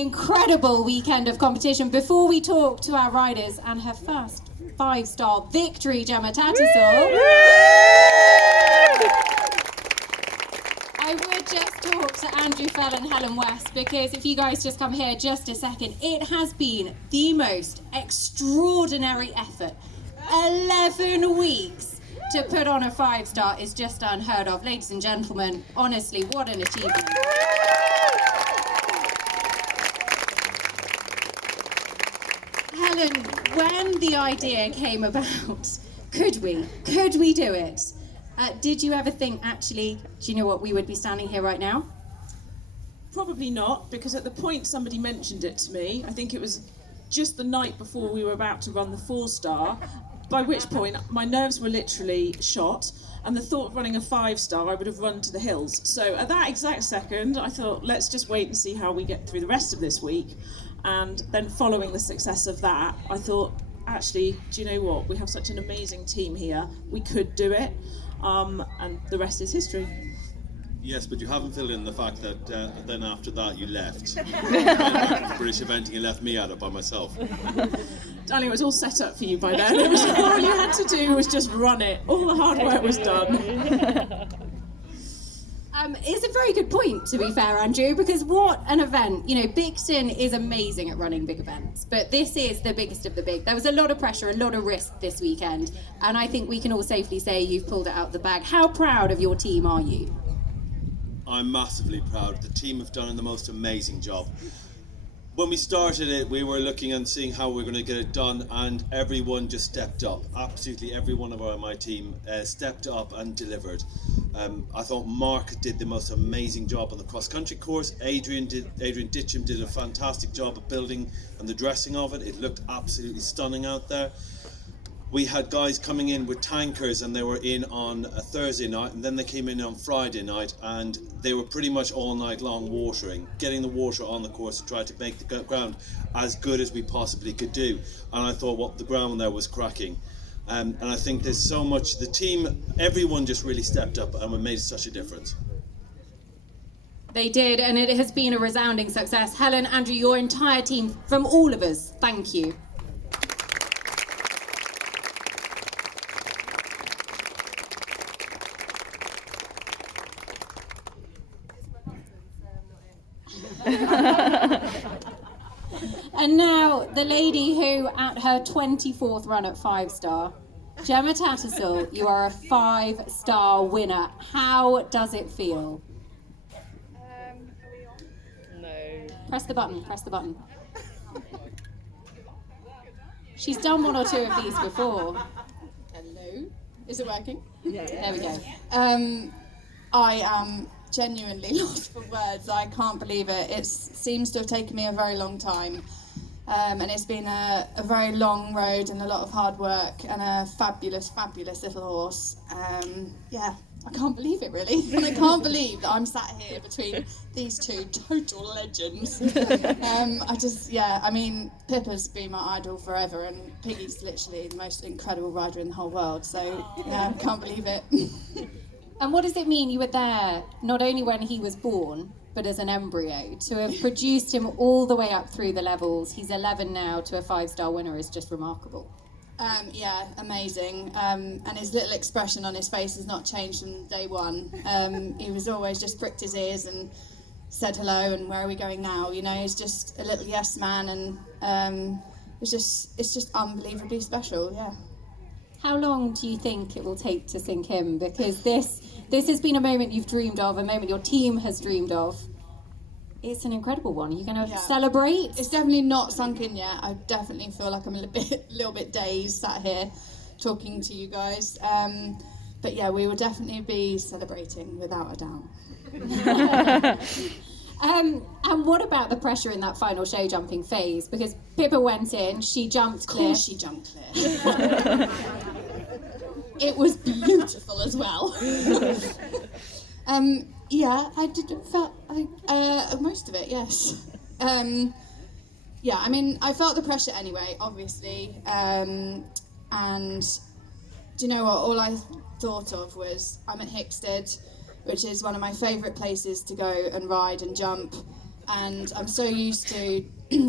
Incredible weekend of competition. Before we talk to our riders and her first 5-star victory, Gemma Tattersall, I would just talk to Andrew Fell and Helen West, because if you guys just come here just a second, it has been the most extraordinary effort. 11 weeks to put on a 5-star is just unheard of. Ladies and gentlemen, honestly, what an achievement. Helen, when the idea came about, could we do it? Did you ever think, actually, do you know what, we would be standing here right now? Probably not, because at the point somebody mentioned it to me, I think it was just the night before we were about to run the 4-star, by which point my nerves were literally shot, and the thought of running a 5-star, I would have run to the hills. So at that exact second, I thought, let's just wait and see how we get through the rest of this week. And then following the success of that, I thought, actually, do you know what? We have such an amazing team here. We could do it. And the rest is history. Yes, but you haven't filled in the fact that then after that you left. British eventing and left me out by myself. Darling, it was all set up for you by then. It was, all you had to do was just run it. All the hard work was done. It's a very good point, to be fair, Andrew, because what an event. You know, Bicton is amazing at running big events, but this is the biggest of the big. There was a lot of pressure, a lot of risk this weekend, and I think we can all safely say you've pulled it out of the bag. How proud of your team are you? I'm massively proud. The team have done the most amazing job. When we started it, we were looking and seeing how we were going to get it done, and everyone just stepped up. Absolutely every one of my team stepped up and delivered. I thought Mark did the most amazing job on the cross-country course. Adrian Ditcham did a fantastic job of building and the dressing of it. It looked absolutely stunning out there. We had guys coming in with tankers, and they were in on a Thursday night, and then they came in on Friday night, and they were pretty much all night long watering, getting the water on the course to try to make the ground as good as we possibly could do. And I thought, well, the ground there was cracking. And I think there's so much, the team, everyone just really stepped up and made such a difference. They did, and it has been a resounding success. Helen, Andrew, your entire team, from all of us, thank you. And now, the lady who, at her 24th run at 5-star, Gemma Tattersall, you are a 5-star winner. How does it feel? No. Press the button, press the button. She's done one or two of these before. Hello? Is it working? Yeah. There we go. I am genuinely lost for words. I can't believe it. It seems to have taken me a very long time. And it's been a very long road and a lot of hard work and a fabulous, fabulous little horse. Yeah, I can't believe it, really. I can't believe that I'm sat here between these two total legends. I mean, Pippa's been my idol forever, and Piggy's literally the most incredible rider in the whole world. So, yeah, I can't believe it. And what does it mean you were there, not only when he was born, but as an embryo, to have produced him all the way up through the levels? He's 11 now, to a 5-star winner is just remarkable. Yeah, amazing. And his little expression on his face has not changed from day one. He was always just pricked his ears and said hello and where are we going now? You know, he's just a little yes man, and it's just unbelievably special, yeah. How long do you think it will take to sink in? Because this has been a moment you've dreamed of, a moment your team has dreamed of. It's an incredible one. Are you going to celebrate? It's definitely not sunk in yet. I definitely feel like I'm a little bit dazed sat here talking to you guys. But yeah, we will definitely be celebrating without a doubt. And what about the pressure in that final show jumping phase? Because Pippa went in, she jumped clear. Of course she jumped clear. It was beautiful as well. Yeah, I did felt most of it, yes. Yeah, I mean, I felt the pressure anyway, obviously. And do you know what? All I thought of was I'm at Hickstead, which is one of my favourite places to go and ride and jump. and I'm so used to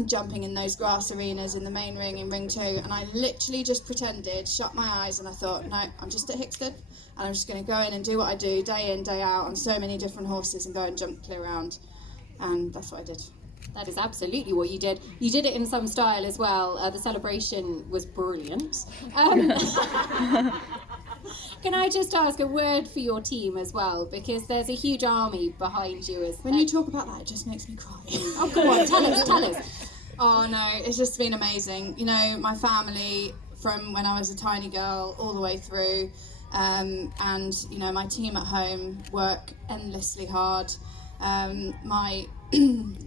jumping in those grass arenas in the main ring in ring 2, and I literally just pretended, shut my eyes, and I thought, no, I'm just at Hickston, and I'm just going to go in and do what I do day in, day out on so many different horses and go and jump clear around, and that's what I did. That is absolutely what you did. You did it in some style as well. The celebration was brilliant. Can I just ask a word for your team as well? Because there's a huge army behind you. When you talk about that, it just makes me cry. Oh, go on, tell us. Oh no, it's just been amazing. You know, my family from when I was a tiny girl all the way through, and you know, my team at home work endlessly hard. My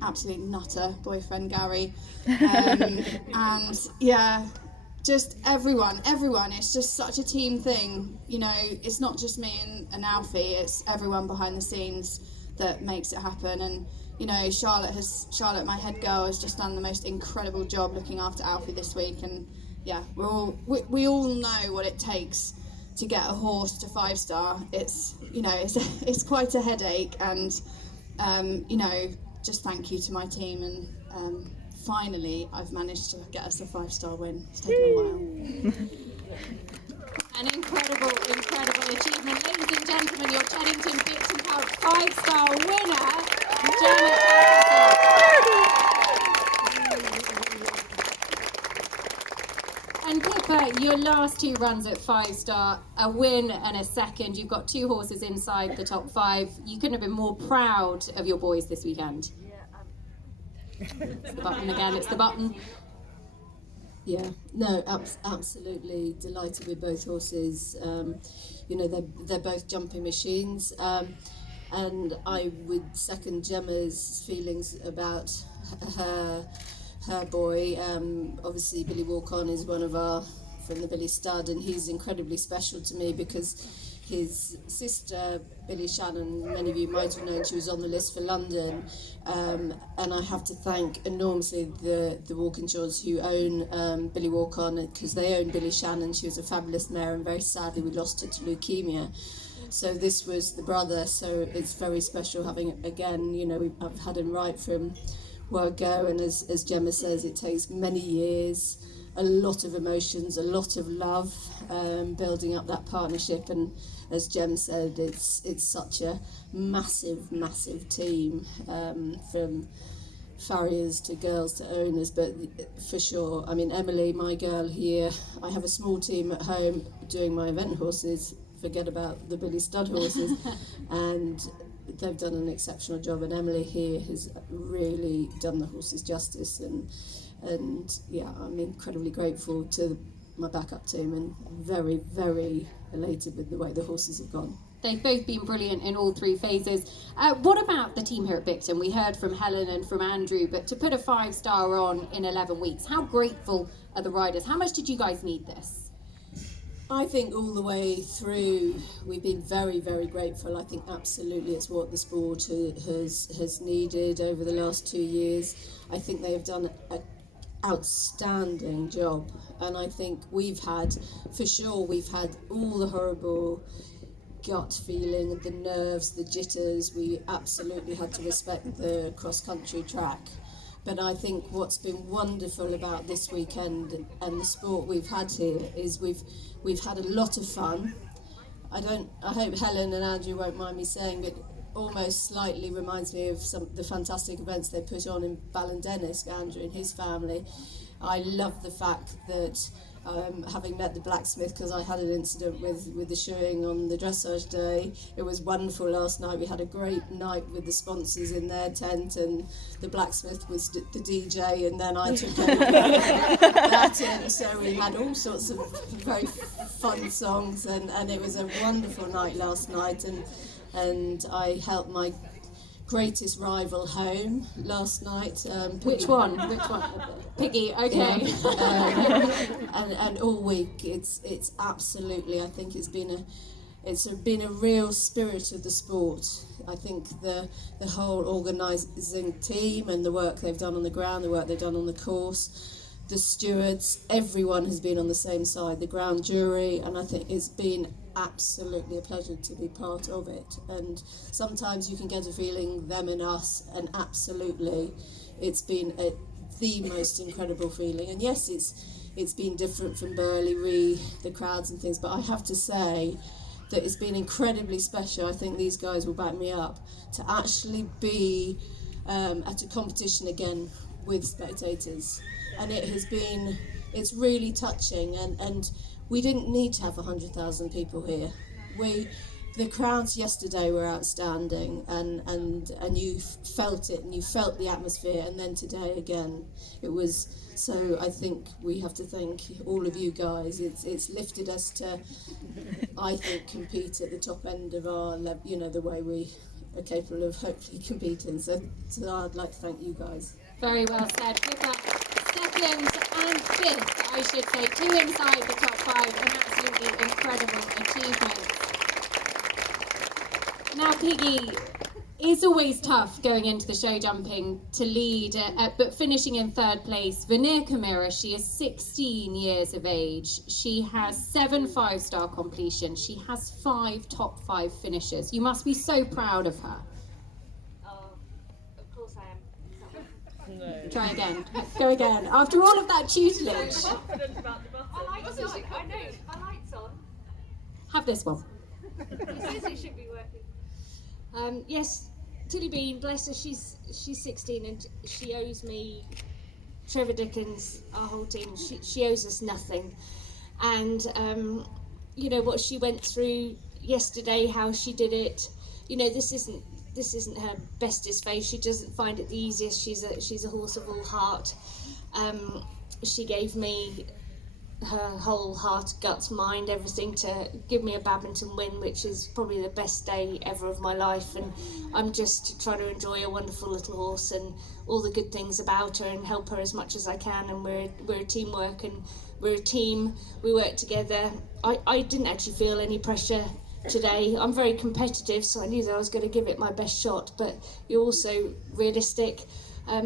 absolute nutter boyfriend Gary, and yeah, just everyone, it's just such a team thing, you know, it's not just me and Alfie, it's everyone behind the scenes that makes it happen. And you know, Charlotte, my head girl, has just done the most incredible job looking after Alfie this week, and yeah, we all know what it takes to get a horse to 5-star. It's, you know, it's quite a headache, and you know, just thank you to my team, and finally I've managed to get us a 5-star win. It's taken a while. An incredible achievement. Ladies and gentlemen, your Cheddington Bicton Cup 5-star winner, Gemma Tattersall. And Pippa, your last 2 runs at 5-star, a win and a second. You've got 2 horses inside the top 5. You couldn't have been more proud of your boys this weekend. It's the button again, it's the button. Yeah, no, absolutely delighted with both horses. You know, they're both jumping machines, and I would second Gemma's feelings about her boy. Obviously, Billy Walk-On is one of from the Billy Stud, and he's incredibly special to me because his sister, Billy Shannon, many of you might have known, she was on the list for London, and I have to thank enormously the Walkinshaws who own Billy Walk-On, because they own Billy Shannon. She was a fabulous mare, and very sadly we lost her to leukemia. So this was the brother, so it's very special having it again. You know, I've had him right from word go, and as Gemma says, it takes many years, a lot of emotions, a lot of love, building up that partnership. And as Jem said, it's such a massive team, from farriers to girls to owners. But for sure, I mean, Emily, my girl here, I have a small team at home doing my event horses, forget about the Billy Stud horses, and they've done an exceptional job, and Emily here has really done the horses justice, and yeah, I'm incredibly grateful to my backup team, and very elated with the way the horses have gone. They've both been brilliant in all 3 phases. What about the team here at Bicton? We heard from Helen and from Andrew, but to put a 5-star on in 11 weeks, how grateful are the riders? How much did you guys need this? I think all the way through we've been very grateful. I think absolutely it's what the sport has needed over the last 2 years. I think they have done an outstanding job, and I think we've had all the horrible gut feeling, the nerves, the jitters. We absolutely had to respect the cross-country track. But I think what's been wonderful about this weekend and the sport we've had here is we've had a lot of fun. I hope Helen and Andrew won't mind me saying, but almost slightly reminds me of the fantastic events they put on in Ballindennis, Andrew and his family. I love the fact that having met the blacksmith, because I had an incident with the shoeing on the dressage day. It was wonderful last night. We had a great night with the sponsors in their tent, and the blacksmith was the DJ, and then I took over that in. So we had all sorts of very fun songs, and it was a wonderful night last night, and I helped my greatest rival home last night. Which one? Piggy, okay. Yeah. And all week it's absolutely, I think it's been a real spirit of the sport. I think the whole organising team and the work they've done on the ground, the work they've done on the course, the stewards, everyone has been on the same side, the ground jury, and I think it's been absolutely a pleasure to be part of it. And sometimes you can get a feeling them and us, and absolutely it's been the most incredible feeling. And yes, it's been different from Burley, the crowds and things, but I have to say that it's been incredibly special. I think these guys will back me up, to actually be at a competition again with spectators. And it's really touching, and we didn't need to have 100,000 people here. The crowds yesterday were outstanding, and you felt it, and you felt the atmosphere, and then today again it was. So I think we have to thank all of you guys. It's lifted us to, I think, compete at the top end of our level, you know, the way we are capable of hopefully competing. So I'd like to thank you guys. Very well said. Pippa, second and fifth, I should say, 2 inside the top 5, an absolutely incredible achievement. Now, Piggy, it's always tough going into the show jumping to lead, but finishing in 3rd place. Veneer Kamira, she is 16 years of age. She has 7 5-star completions. She has 5 top 5 finishes. You must be so proud of her. Of course I am. No. Try again. Go again. After all of that tutelage. Confident about the button. I know. My light's on. Have this one. He says it should be working. Yes, Tilly Bean, bless her, she's 16 and she owes me, Trevor Dickens, our whole team, she owes us nothing. And, you know, what she went through yesterday, how she did it, you know, this isn't her bestest phase. She doesn't find it the easiest. She's a horse of all heart. She gave me her whole heart, guts, mind, everything to give me a badminton win, which is probably the best day ever of my life. And I'm just trying to enjoy a wonderful little horse and all the good things about her and help her as much as I can. And we're a teamwork, and we're a team. We work together. I didn't actually feel any pressure today. I'm very competitive, so I knew that I was going to give it my best shot, but you're also realistic.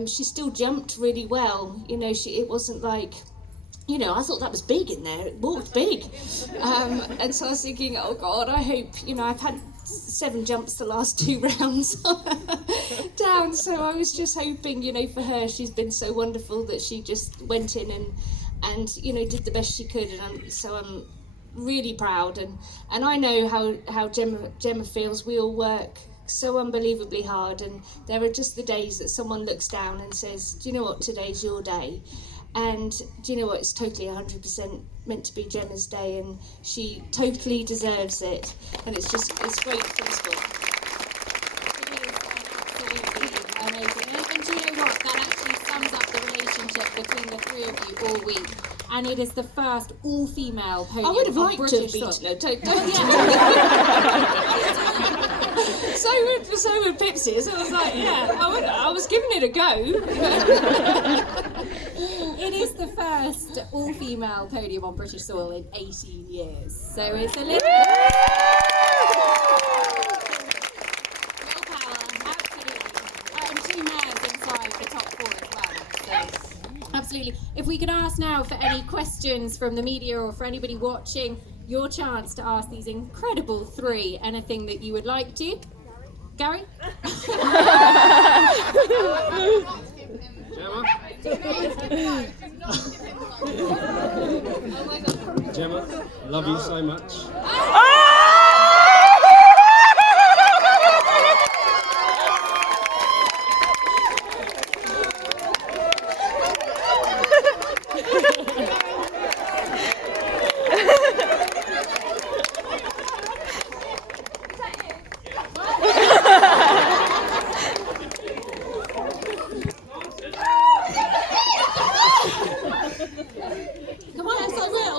She still jumped really well. You know, it wasn't like, you know, I thought that was big in there. It walked big. And so I was thinking, oh God, I hope, you know, I've had 7 jumps the last 2 rounds down. So I was just hoping, you know, for her, she's been so wonderful that she just went in and you know, did the best she could. And I'm really proud. And I know how Gemma feels. We all work so unbelievably hard. And there are just the days that someone looks down and says, do you know what, today's your day. And do you know what, it's totally 100% meant to be Gemma's day, and she totally deserves it. And it's great for the sport. It is absolutely amazing. And do you know what, that actually sums up the relationship between the 3 of you all week. And it is the first all-female podium. I would have liked to have beaten her. So would Pipsy. So I was like, yeah, I was giving it a go. It is the first all-female podium on British soil in 18 years. So it's a little... Willpower, absolutely. And 2 mares inside the top 4 as well. So, absolutely. If we could ask now for any questions from the media or for anybody watching, your chance to ask these incredible 3 anything that you would like to. Gary? Gemma, love you so much. Come on, yes, I will.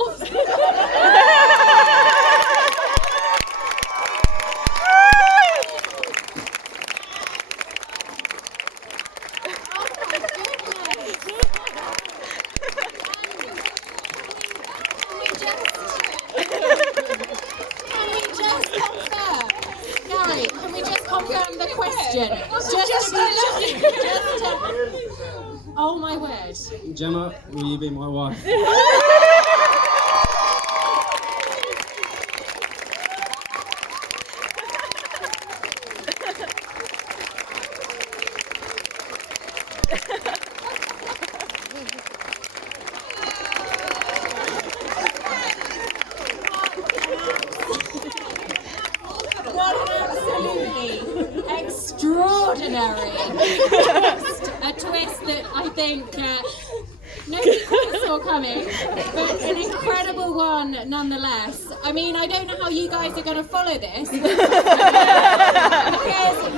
Oh my word. Gemma, will you be my wife? What an absolutely extraordinary a twist that I think nobody quite saw coming, but an incredible one nonetheless. I mean, I don't know how you guys are going to follow this, because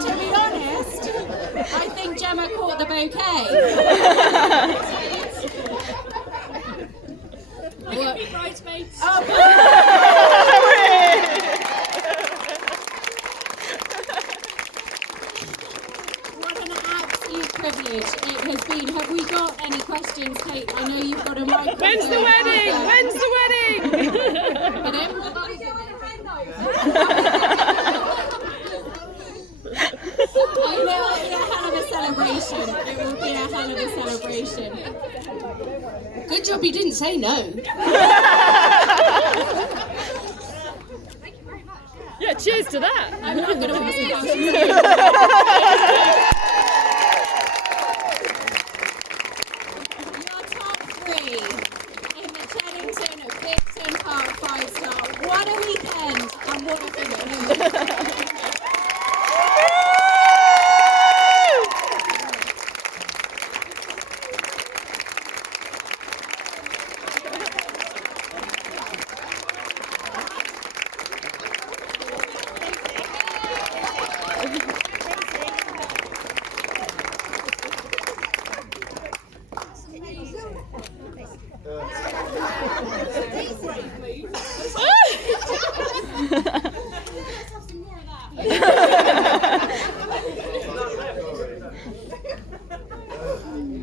to be honest, I think Gemma caught the bouquet. Look at me, bridesmaids. Oh, what an absolute privilege it has been. Have we got any questions, Kate? I know you've got a microphone. When's the wedding? When's the wedding? I know, it'll be a hell of a celebration. It will be a hell of a celebration. Good job you didn't say no. Yeah, cheers to that. I'm not going to ask you. Your top three in the Cheddington Bicton Park 5-star. What a weekend and what a finish.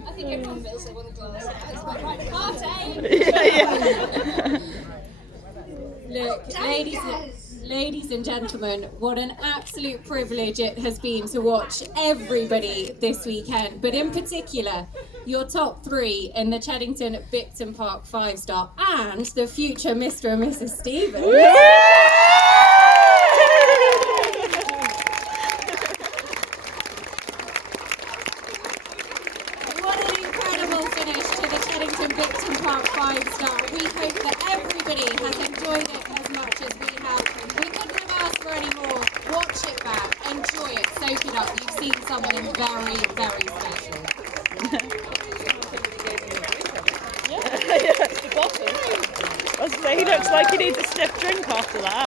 I think everyone feels they want a glass. It's my right party. Look, ladies and gentlemen, what an absolute privilege it has been to watch everybody this weekend, but in particular, your top three in the Cheddington Bicton Park 5-star and the future Mr. and Mrs. Stevens. What an incredible finish to the Cheddington Bicton Park 5-star. We hope that everybody has enjoyed it as much as we have. We couldn't have asked for any more. Watch it back, enjoy it, soak it up. You've seen something very, very special. Yeah, it's the bottom. He looks like he needs a stiff drink after that.